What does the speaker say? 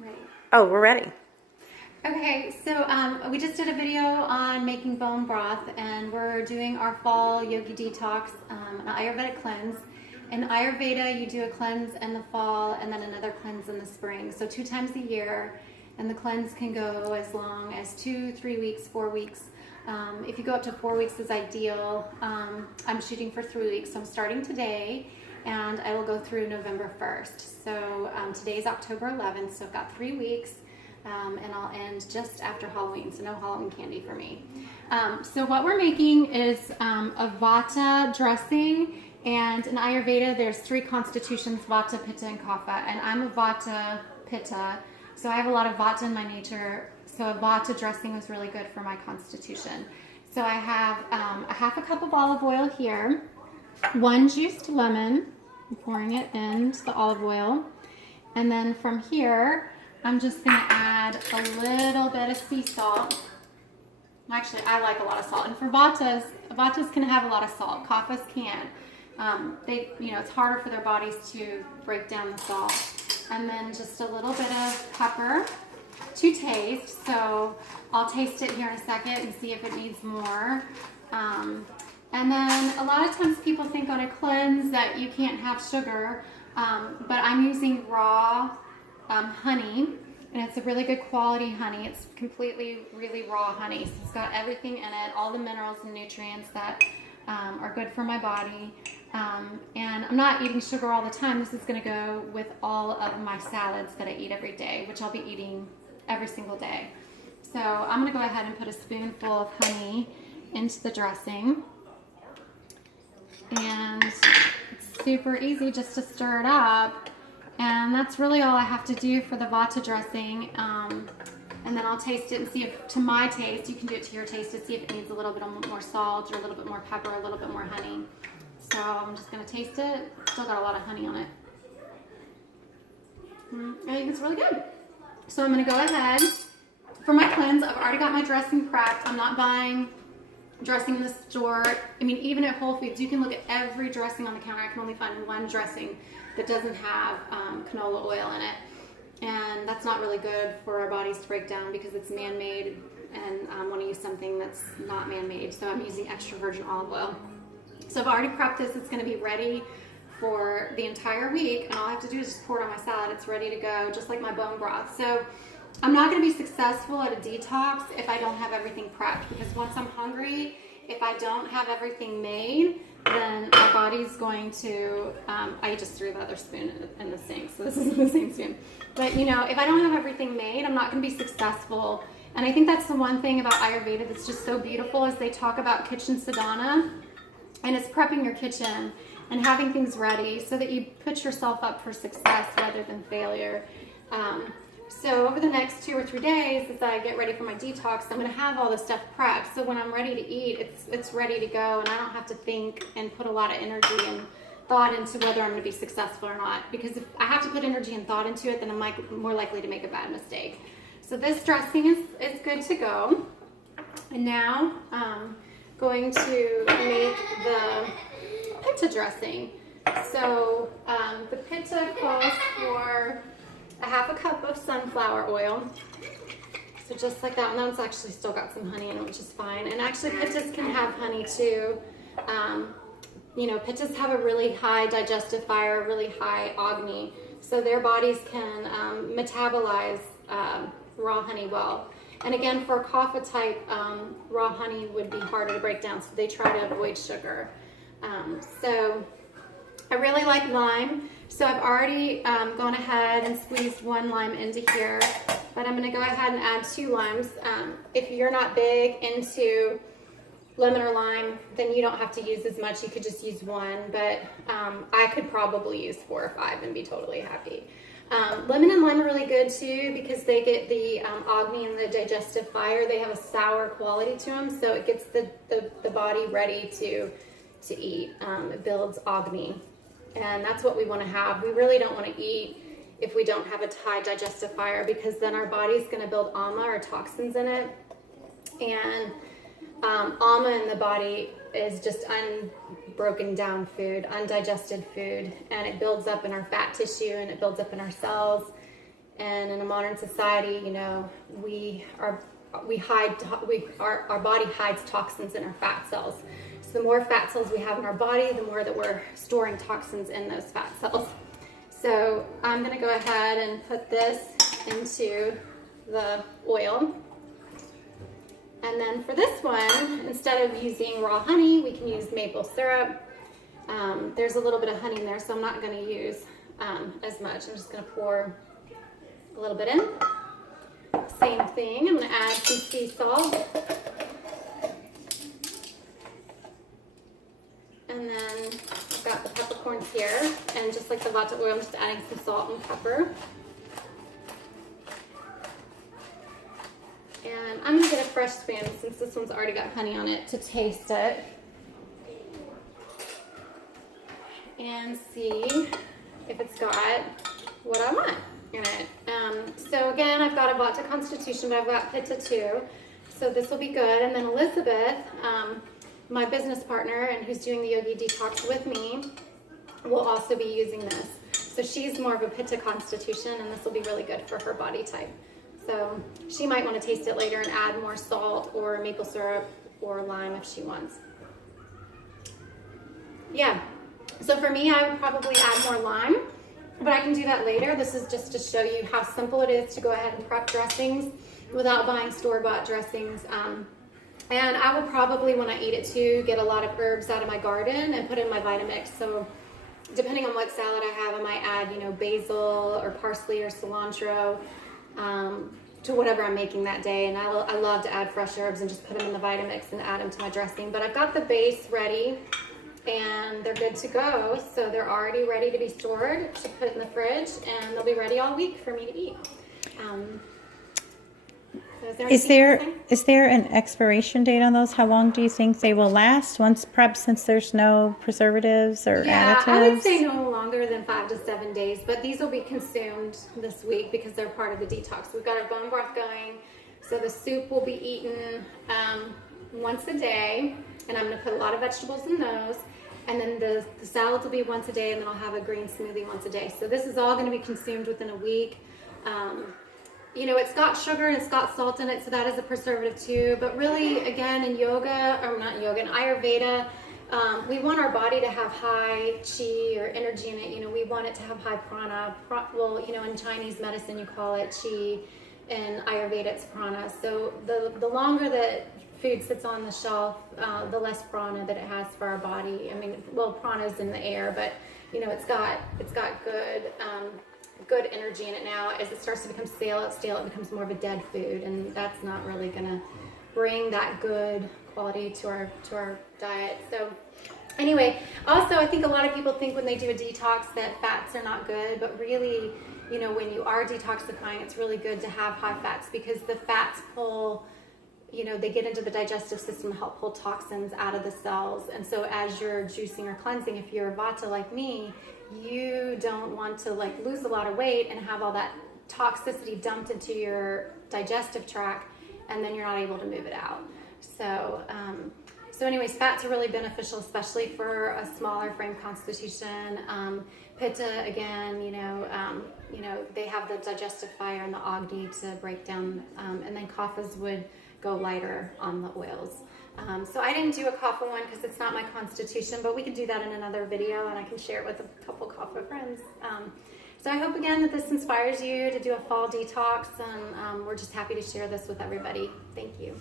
Ready. Oh, we're ready. Okay, so we just did a video on making bone broth, and we're doing our fall yogi detox, an Ayurvedic cleanse. In Ayurveda, you do a cleanse in the fall and then another cleanse in the spring. So 2 times a year, and the cleanse can go as long as 2, 3 weeks, 4 weeks. If you go up to 4 weeks is ideal. I'm shooting for 3 weeks, so I'm starting today, and I will go through November 1st. So today's October 11th, so I've got 3 weeks. And I'll end just after Halloween, so no Halloween candy for me. So what we're making is a Vata dressing, and in Ayurveda there's 3 constitutions: Vata, Pitta, and Kapha, and I'm a Vata Pitta, so I have a lot of Vata in my nature, so a Vata dressing was really good for my constitution. So I have a half a cup of olive oil here, 1 juiced lemon, I'm pouring it into the olive oil, and then from here I'm just going to add a little bit of sea salt. Actually, I like a lot of salt. And for Vatas can have a lot of salt. Kaphas can't. It's harder for their bodies to break down the salt. And then just a little bit of pepper to taste. So I'll taste it here in a second and see if it needs more. And then a lot of times people think on a cleanse that you can't have sugar, but I'm using raw honey, and it's a really good quality honey. It's completely really raw honey, so it's got everything in it, all the minerals and nutrients that are good for my body. And I'm not eating sugar all the time. This is going to go with all of my salads that I eat every day, which I'll be eating every single day. So I'm going to go ahead and put a spoonful of honey into the dressing, and it's super easy just to stir it up. And that's really all I have to do for the Vata dressing. And then I'll taste it and see if, to my taste, you can do it to your taste, to see if it needs a little bit more salt or a little bit more pepper, a little bit more honey. So I'm just going to taste it. Still got a lot of honey on it. I think it's really good. So I'm going to go ahead. For my cleanse, I've already got my dressing prepped. I'm not buying dressing in the store. I mean, even at Whole Foods, you can look at every dressing on the counter. I can only find one dressing that doesn't have canola oil in it, and that's not really good for our bodies to break down because it's man-made, and I want to use something that's not man-made, so I'm using extra virgin olive oil. So I've already prepped this. It's going to be ready for the entire week, and all I have to do is just pour it on my salad. It's ready to go, just like my bone broth. So I'm not going to be successful at a detox if I don't have everything prepped, because once I'm hungry, if I don't have everything made, then my body's going to, I just threw the other spoon in the sink, so this isn't the same spoon. But if I don't have everything made, I'm not going to be successful. And I think that's the one thing about Ayurveda that's just so beautiful, is they talk about kitchen sadhana, and it's prepping your kitchen and having things ready so that you put yourself up for success rather than failure. So over the next 2 or 3 days, as I get ready for my detox, I'm going to have all this stuff prepped. So when I'm ready to eat, it's ready to go, and I don't have to think and put a lot of energy and thought into whether I'm going to be successful or not. Because if I have to put energy and thought into it, then I'm more likely to make a bad mistake. So this dressing is good to go. And now I'm going to make the Pitta dressing. So the Pitta calls for a half a cup of sunflower oil. So just like that, and that's actually still got some honey in it, which is fine. And actually Pittas can have honey too. Pittas have a really high digestive fire, really high Agni, so their bodies can metabolize raw honey well. And again, for a Kapha type, raw honey would be harder to break down, so they try to avoid sugar. So I really like lime, so I've already gone ahead and squeezed 1 lime into here, but I'm going to go ahead and add 2 limes. If you're not big into lemon or lime, then you don't have to use as much. You could just use 1, but I could probably use 4 or 5 and be totally happy. Lemon and lime are really good too, because they get the Agni and the digestive fire. They have a sour quality to them, so it gets the body ready to eat. It builds Agni. And that's what we want to have. We really don't want to eat if we don't have a high digestive fire, because then our body's going to build ama, or toxins, in it. And ama in the body is just unbroken down food, undigested food, and it builds up in our fat tissue, and it builds up in our cells, And in a modern society, you know, our body hides toxins in our fat cells. So the more fat cells we have in our body, the more that we're storing toxins in those fat cells. So I'm gonna go ahead and put this into the oil. And then for this one, instead of using raw honey, we can use maple syrup. There's a little bit of honey in there, so I'm not gonna use as much. I'm just gonna pour a little bit in. Same thing, I'm gonna add some sea salt. And then I've got the peppercorns here, and just like the vata oil, I'm just adding some salt and pepper. And I'm gonna get a fresh spoon since this one's already got honey on it to taste it. And see if it's got what I want in it. So again, I've got a Vata Constitution, but I've got Pitta too. So this will be good. And then Elizabeth, my business partner and who's doing the Yogi Detox with me, will also be using this. So she's more of a Pitta Constitution, and this will be really good for her body type. So she might want to taste it later and add more salt or maple syrup or lime if she wants. Yeah. So for me, I would probably add more lime, but I can do that later. This is just to show you how simple it is to go ahead and prep dressings without buying store-bought dressings. And I will probably, when I eat it too, get a lot of herbs out of my garden and put in my Vitamix. So depending on what salad I have, I might add, you know, basil or parsley or cilantro to whatever I'm making that day. And I love to add fresh herbs and just put them in the Vitamix and add them to my dressing. But I've got the base ready, and they're good to go. So they're already ready to be stored to put in the fridge, and they'll be ready all week for me to eat. So is there an expiration date on those? How long do you think they will last once prepped, since there's no preservatives or additives? I would say no longer than 5 to 7 days, but these will be consumed this week because they're part of the detox. We've got our bone broth going, so the soup will be eaten once a day, and I'm going to put a lot of vegetables in those. And then the salads will be once a day, and then I'll have a green smoothie once a day. So this is all going to be consumed within a week. You know, it's got sugar and it's got salt in it, so that is a preservative too. But really, again, in yoga, or not yoga, in Ayurveda, we want our body to have high chi or energy in it. You know, we want it to have high prana. Well, you know, in Chinese medicine, you call it chi. In Ayurveda, it's prana. So the longer that food sits on the shelf, the less prana that it has for our body. I mean, well, prana's in the air, but you know, it's got good energy in it now. As it starts to become stale, it becomes more of a dead food, and that's not really gonna bring that good quality to our diet. So anyway, also I think a lot of people think when they do a detox that fats are not good, but really, you know, when you are detoxifying, it's really good to have high fats, because the fats pull, you know, they get into the digestive system, help pull toxins out of the cells. And so as you're juicing or cleansing, if you're a Vata like me, you don't want to like lose a lot of weight and have all that toxicity dumped into your digestive tract, and then you're not able to move it out. So anyways, fats are really beneficial, especially for a smaller frame constitution. Pitta, again, you know, they have the digestive fire and the Agni to break down, and then kaphas would go lighter on the oils. So I didn't do a kapha one because it's not my constitution, but we can do that in another video, and I can share it with a couple kapha friends. So I hope again that this inspires you to do a fall detox, and we're just happy to share this with everybody. Thank you.